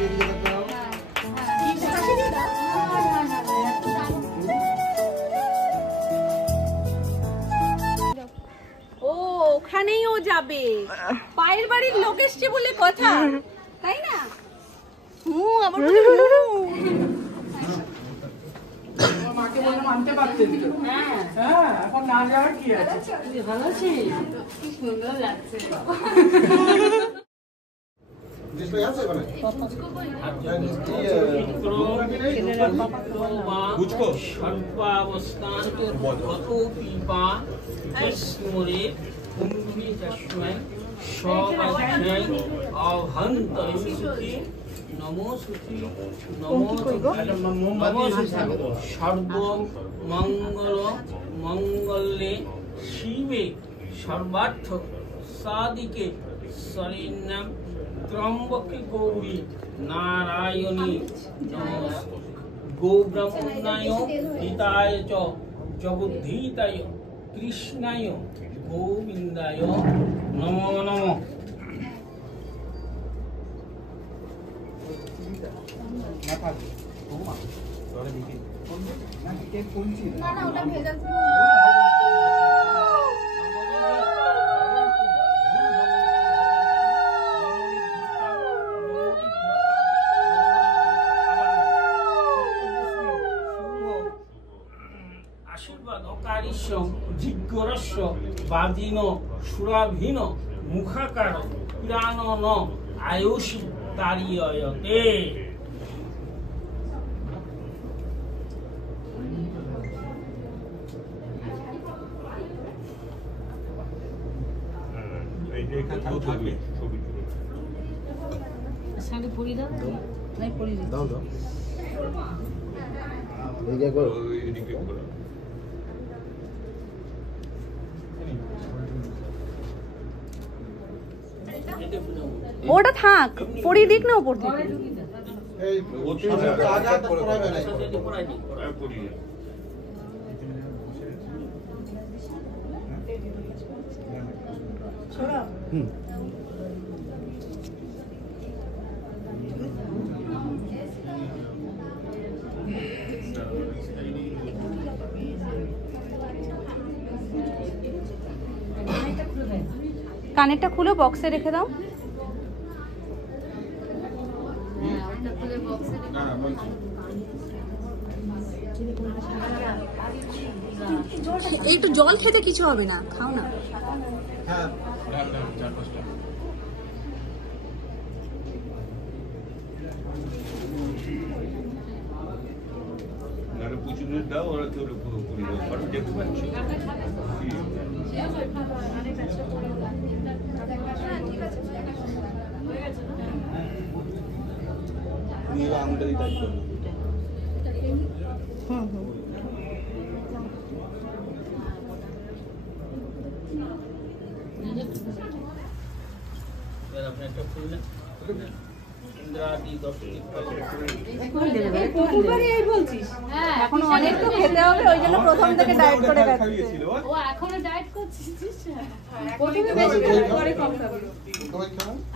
ও ওখানেই ও যাবে, পায়ের বাড়ির লোক এসছে বলে কথা, তাই না? আবার মাকে বলে মানতে পারতেন তো। হ্যাঁ, এখন না যাওয়ার কি আছে? ভালো আছি, কি সুন্দর লাগছে। নমো সুখী নমো নমো সর্ব মঙ্গল মঙ্গলে শিবে সর্বার্থ সাদিকে শরণ্যম ত্রম্বকে গৌরী নারায়ণী গোব্রহ্মণ্যায় হিতায় চ জগদ্ধীতায় কৃষ্ণায় গোবিন্দায় নমো নমঃ। আশীর্বাদ অকারিষ্য জিজ্ঞরস্য বাদিন সুরাভীন মুখাকার পুরাণ আয়ুষী তারিয়তে। শাড়ি পরি দাও, নাই পরি দাও দাও এইটা করো। ওটা থাক, পরিয়ে দিক না উপর থেকে। এই আজাদ পড়াবে না কানেরটা খুলে বক্সে রেখে দাও। একটু জল খেতে কিছু হবে না, খাও না। দাও ওরা তোর দেখতে পাচ্ছি আঙুলটা দিয়ে টাইট করো। আপনি একটা খুললেন এখন অনেক তো খেতে হবে, ওই জন্য প্রথম থেকে ডায়েট করে রাখছে। ও এখনো ডায়েট করছিস?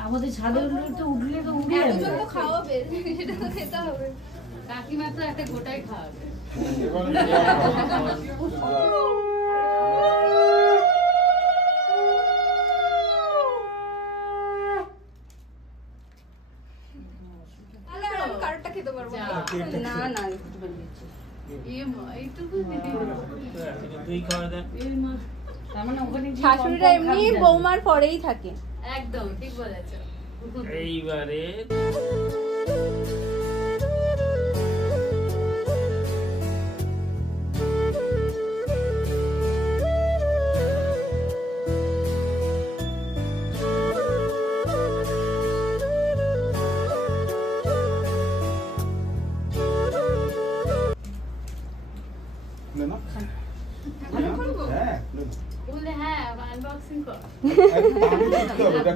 আমাদের ছাদে উঠলে তো উঠে যাবে। খাওয়াবে, সেটা তো খেতে হবে। কাকিমা তো একটা গোটাই খাওয়াবে। না না শাশুড়িরা এমনি বৌমার পরেই থাকে। একদম ঠিক বলেছো। এইবারে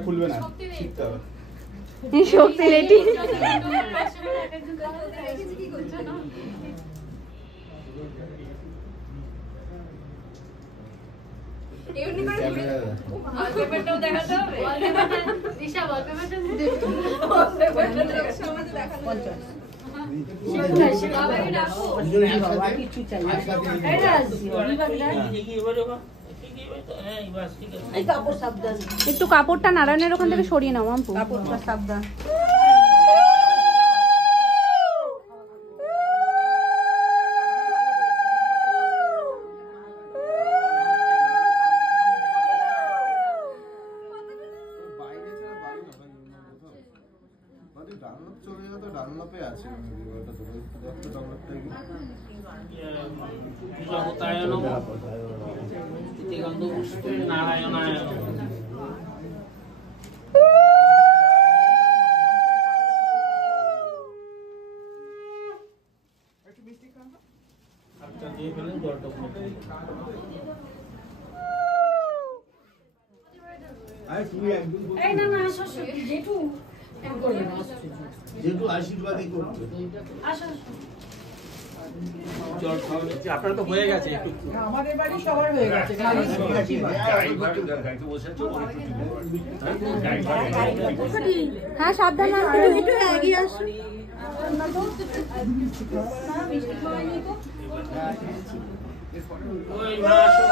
খুলবে না শক্তি রেডি। দেখাতে হবে। একটু কাপড়টা নারায়ণের ওখান থেকে সরিয়ে নাও মাম্পু। কাপড়টা সাবধান। আপনার তো হয়ে গেছে একটু, আমাদের বাড়ি সবার হয়ে গেছে। হ্যাঁ সাবধান, একটু এগিয়ে আসো। ওই মা আসো।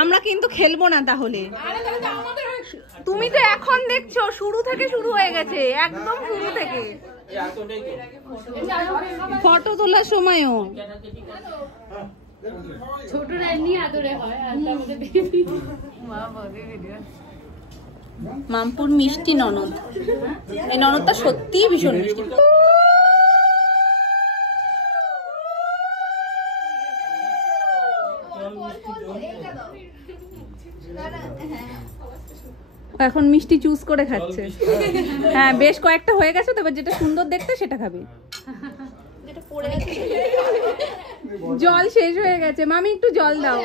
আমরা কিন্তু খেলবো না তাহলে। তুমি তো এখন দেখছো শুরু থেকে শুরু হয়ে গেছে, একদম শুরু থেকে। ফটো তোলার সময়ও ছোটরা এমনি আদরে হয়, আর তার মধ্যে বেবি মামপুর মিষ্টি ননদ। এই ননদটা সত্যিই ভীষণ মিষ্টি। এখন মিষ্টি চুজ করে খাচ্ছে। হ্যাঁ বেশ কয়েকটা হয়ে গেছে, তো এবার যেটা সুন্দর দেখতে সেটা খাবে। জল শেষ হয়ে গেছে, মামি একটু জল দাও।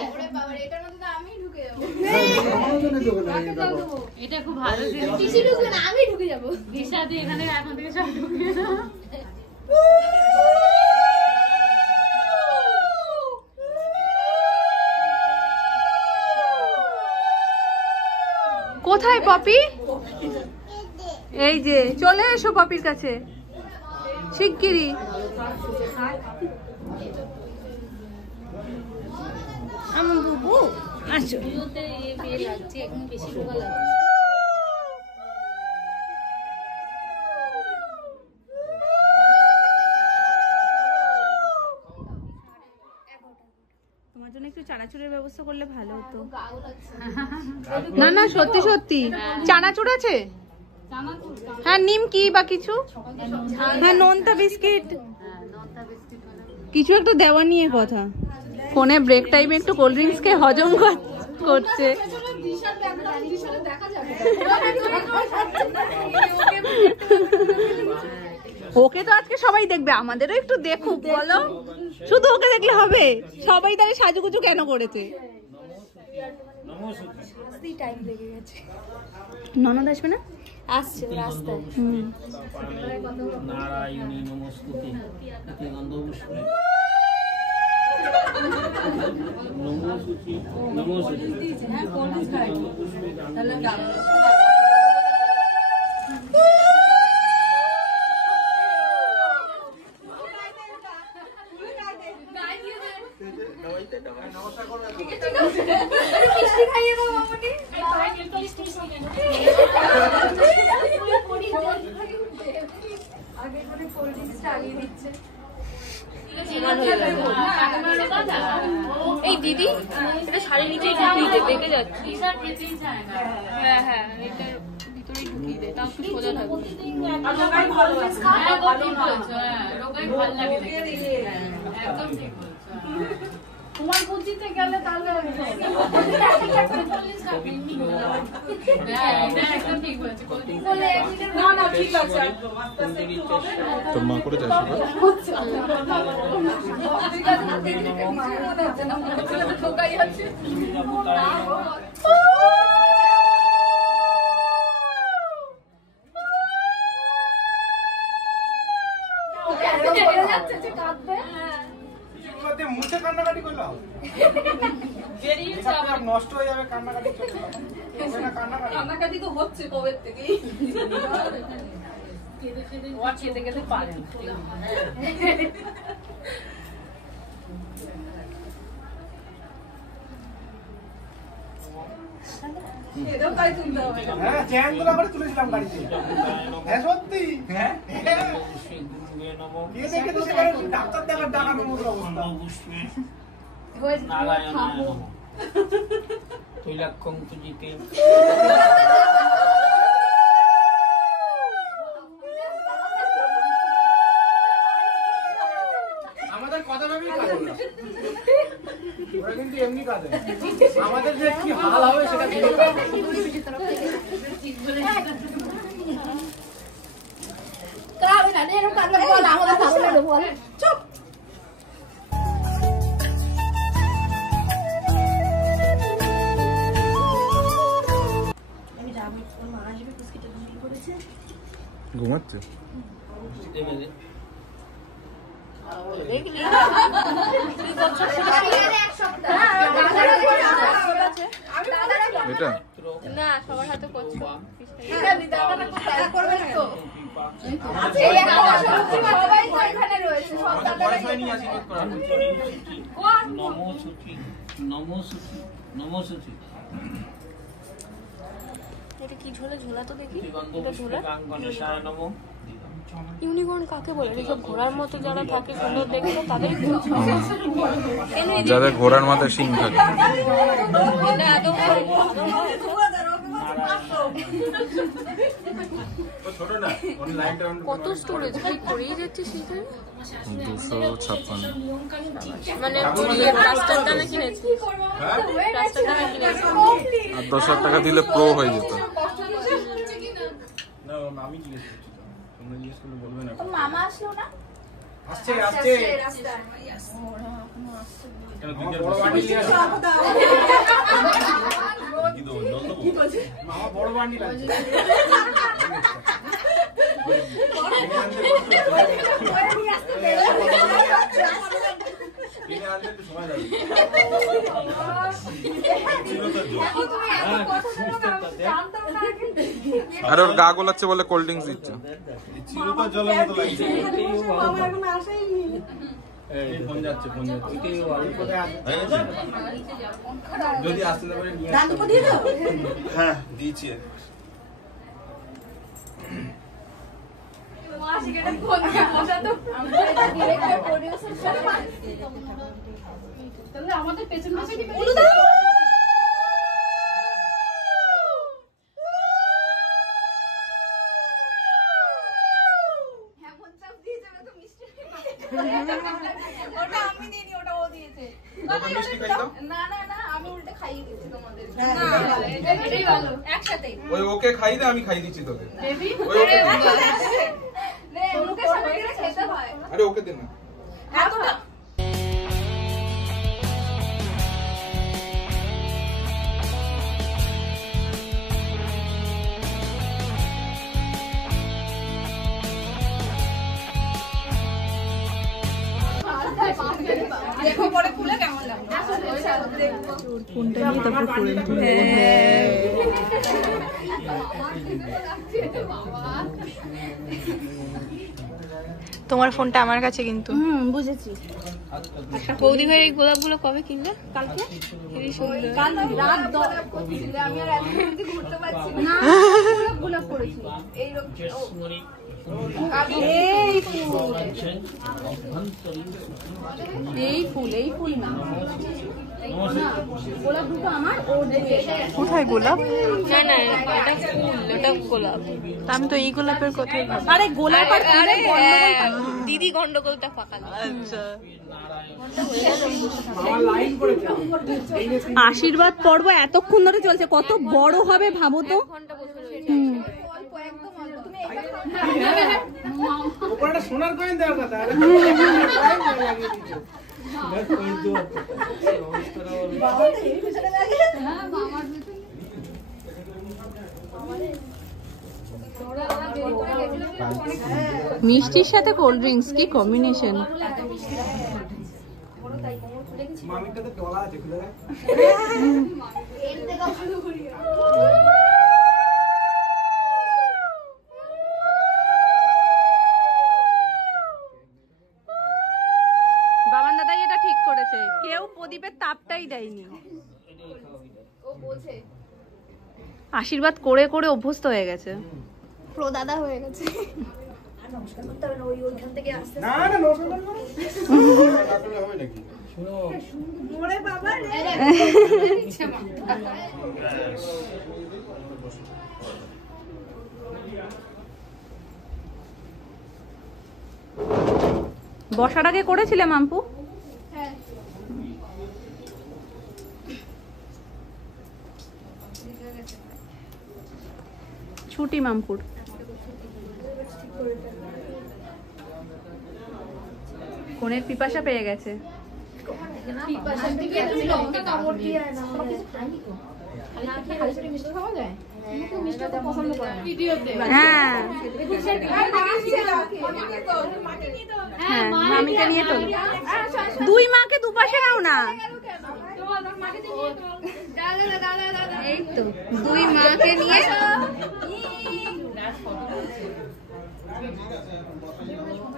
এটা খুব ভালো আমি ঢুকে যাবো। দিশাদি এখানে এখন থেকে সব ঢুকে যাও। কোথায় পপি? এই যে চলে এসো পপির কাছে শিগগিরই। আমার বুবু আসো। লাগছে এখন বেশি রোগা লাগছে। তোমার জন্য একটু চানাচুরের ব্যবস্থা করলে ভালো হতো। না না সত্যি সত্যি চানাচুর আছে? হ্যাঁ নিমকি বা কিছু, হ্যাঁ নোনতা বিস্কিট, কিছু একটা দেওয়া নিয়ে কথা। ফোনে ব্রেক টাইমে একটু কোল্ড ড্রিঙ্কস কে হজম করছে। ওকে তো আজকে সবাই দেখবে, আমাদেরও একটু দেখুক বলো। শুধু ওকে দেখলে হবে? সবাই তাহলে সাজুগুজু কেন করেছে? ননদ আসবে না? আসছে রাস্তায়। নারায়ণী নমস্তুতে গন্ধপুষ্পে নমস্তুতি নমস্তুতি। এই দিদি এটা শাড়ি নিচে ঢুকিয়ে দে, বেঁকে যাচ্ছে। হ্যাঁ হ্যাঁ এটার ভিতরেই ঢুকিয়ে দে, তাও একটু সোজা থাকবে। তোমার বুদ্ধিতে গেলে তাহলে তোর মা করে যাস মুখে কান্নাকাটি করলাম নষ্ট হয়ে যাবে কান্নাকাটি কান্নাকাটি তো হচ্ছে কবে থেকেই খেতে খেতে পারে হ্যাঁ চ্যানগুলো আবার তুলেছিলাম গাড়িতে হ্যাঁ সত্যি হ্যাঁ দেখে তো সেখানে ডাক্তার দেখার ডাকানোর মতো অবস্থা তৈলাক্ষ্যং পুজিতে আমাদের কথা ভেবেই কাজ ওরা কিন্তু এমনি কাজ আমাদের যে কি হাল হবে সেটা ভেবে কাজ ঘুমাচ্ছে এটা না সবার হাতে করছে এটা কি ঝোলা ঝোলা তো দেখি এটা ঝোলা ইউনিকর্ন কাকে বলে সব ঘোড়ার মতো যারা থাকে সুন্দর দেখতে তাদের যাদের ঘোড়ার মাথায় শিং থাকে কত স্টোরেজ কি করেই যাচ্ছে সেখানে 256 মানে প্লাস্টার দামে কিনেছি প্লাস্টার দামে কিনেছি আর 10,000 টাকা দিলে প্রো হয়ে যেত আমি জিজ্ঞেস করছি তোমরা জিজ্ঞেস করলে বলবে না মামা আসলো না আসছে আসছে কেন বড় বান্ডিল নিয়ে আসো মামা বড় বান্ডিল আছে আর ওর গা গোলাচ্ছে বলে কোল্ড ড্রিঙ্কস দিচ্ছে জলের মতো লাগছে ফোন যাচ্ছে যদি আসতে পারে নিয়ে হ্যাঁ দিয়েছি আমাদের পেছন পেছন ওটা আমি দিইনি ওটা ও দিয়েছে না না না আমি উল্টে খাইয়ে দিয়েছি তোমাদের এটাই ভালো একসাথে ওই ওকে খাই দে আমি খাই দিচ্ছি তোকে বেবি নে মুখে সাথে দিলে খেতে হয় আরে ওকে দে না এতটা দেখো পরে খুলে কেমন লাগলো ফোনটা নিয়ে তারপর করে তোমার ফোনটা আমার কাছে কিন্তু বুঝেছি বৌদি ভাই এই গোলাপগুলো কবে কিনলে কালকে কাল রাত 10 করছিলে আমি আর এখন অবধি ঘুরতে পারছি না গোলাপ করেছি এই এই ফুল না গোলাপ দুটো আমার ওর কোথায় গোলাপ? না না এটা ফুল এটা গোলাপ আমি তো এই গোলাপের কথাই ভাবছি। আরে গোলাপ আর দিদি গন্ডগোলটা ফাঁকাল আচ্ছা লাইন করেছে আশীর্বাদ পর্ব এতক্ষণ ধরে চলছে, কত বড় হবে ভাবো তো। ঘন্টা বসে রয়েছে অল্প একদম অল্প তুমি ওপরটা সোনার কয়েন দেওয়ার কথা। মিষ্টির সাথে কোল্ড ড্রিঙ্কস কি কম্বিনেশন। মামিটা তো গলা আছে খুলে দেখ। বাবান দাদাই এটা ঠিক করেছে, কেউ প্রদীপের তাপটাই দেয়নি। আশীর্বাদ করে করে অভ্যস্ত হয়ে গেছে, প্রো দাদা হয়ে গেছে। না না নমস্কার হবে নাকি? বসার আগে করেছিলে মাম্পু? হ্যাঁ ছুটি মামপুর। কোনের পিপাসা পেয়ে গেছে। হ্যাঁ হ্যাঁ মামিকে নিয়ে তো, দুই মাকে দুপাশে নাও না। এই তো দুই মাকে নিয়ে।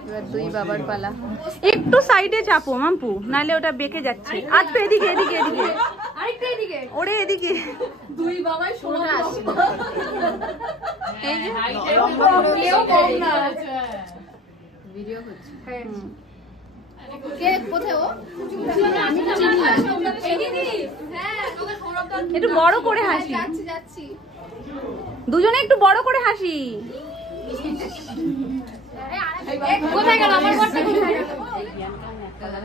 এবার দুই বাবার পালা। একটু সাইডে চাপো মাম্পু, নাহলে ওটা বেঁকে যাচ্ছে। আজ তো এদিকে এদিকে এদিকে ওরে এদিকে। দুই বাবাই সমান আসছে। এই যে কেউ কম না। ভিডিও হচ্ছে। হ্যাঁ কে কোথায় ও? আমি তো চিনি না। হ্যাঁ তোকে সৌরভদা একটু বড় করে হাসি, যাচ্ছি যাচ্ছি। দুজনে একটু বড় করে হাসি। কোথায় গেল আমার বরটা? কোথায় গেল?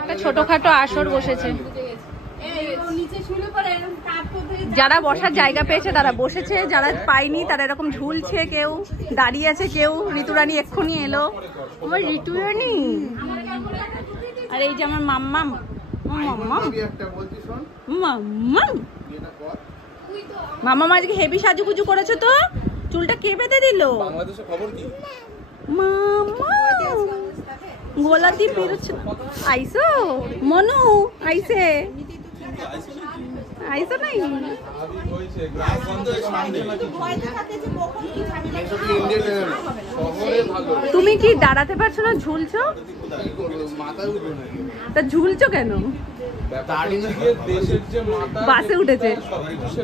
একটা ছোটখাটো আসর বসেছে, যারা বসার জায়গা পেয়েছে তারা বসেছে, যারা পায়নি তারা এরকম ঝুলছে, কেউ দাঁড়িয়ে আছে, কেউ ঋতুরানী এক্ষুনি এলো। আমার ঋতুরানী। আর এই যে আমার মাম্মাম, মাম্মাম মাম্মাম মাম্মাম আজকে হেভি সাজুগুজু করেছে তো, চুলটা কে বেঁধে দিল? বাংলাদেশের খবর কি? মামা গোলাতি বেরোচ্ছে। আইসো মনু, আইসে আইসো নাই? তুমি কি দাঁড়াতে পারছো না, ঝুলছো? তা ঝুলছো কেন? দেশের যে মাথা বাসে উঠেছে। সবকিছু সে